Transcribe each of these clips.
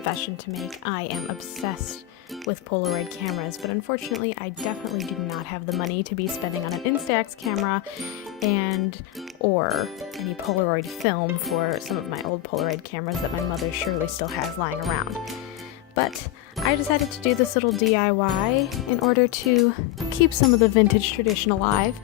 confession to make. I am obsessed with Polaroid cameras, but unfortunately I definitely do not have the money to be spending on an Instax camera or any Polaroid film for some of my old Polaroid cameras that my mother surely still has lying around. But I decided to do this little DIY in order to keep some of the vintage tradition alive,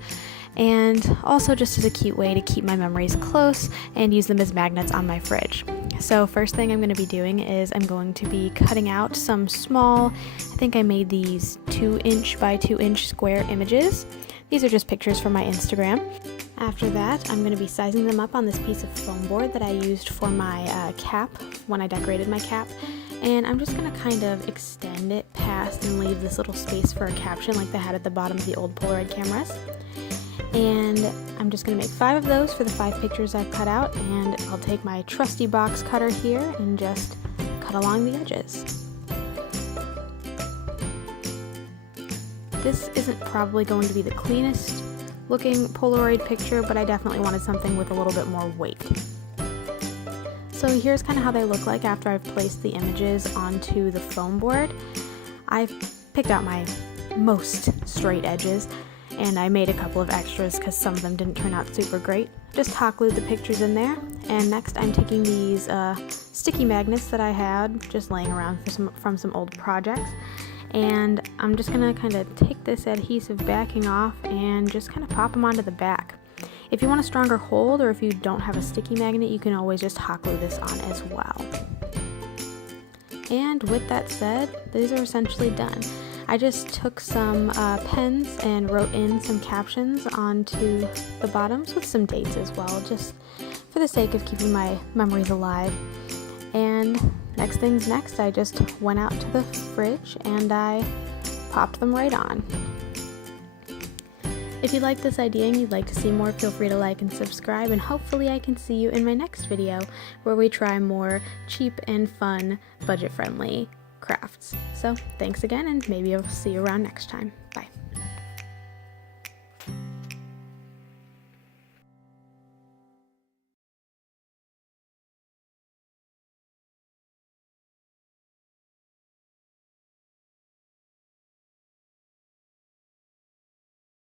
and also just as a cute way to keep my memories close and use them as magnets on my fridge. So first thing I'm going to be doing is I'm going to be cutting out some small, I think I made these 2" by 2" square images. These are just pictures from my Instagram. After that, I'm going to be sizing them up on this piece of foam board that I used for my cap when I decorated my cap. And I'm just going to kind of extend it past and leave this little space for a caption like they had at the bottom of the old Polaroid cameras. And I'm just going to make 5 of those for the 5 pictures I've cut out, and I'll take my trusty box cutter here and just cut along the edges. This isn't probably going to be the cleanest looking Polaroid picture, but I definitely wanted something with a little bit more weight. So here's kind of how they look like after I've placed the images onto the foam board. I've picked out my most straight edges, and I made a couple of extras because some of them didn't turn out super great. Just hot glued the pictures in there, and next I'm taking these sticky magnets that I had just laying around from some old projects, and I'm just going to kind of take this adhesive backing off and just kind of pop them onto the back. If you want a stronger hold, or if you don't have a sticky magnet, you can always just hot glue this on as well. And with that said, these are essentially done. I just took some pens and wrote in some captions onto the bottoms with some dates as well, just for the sake of keeping my memories alive. And next thing's next, I just went out to the fridge and I popped them right on. If you like this idea and you'd like to see more, feel free to like and subscribe, and hopefully I can see you in my next video where we try more cheap and fun, budget-friendly crafts. So thanks again, and maybe I'll see you around next time. Bye.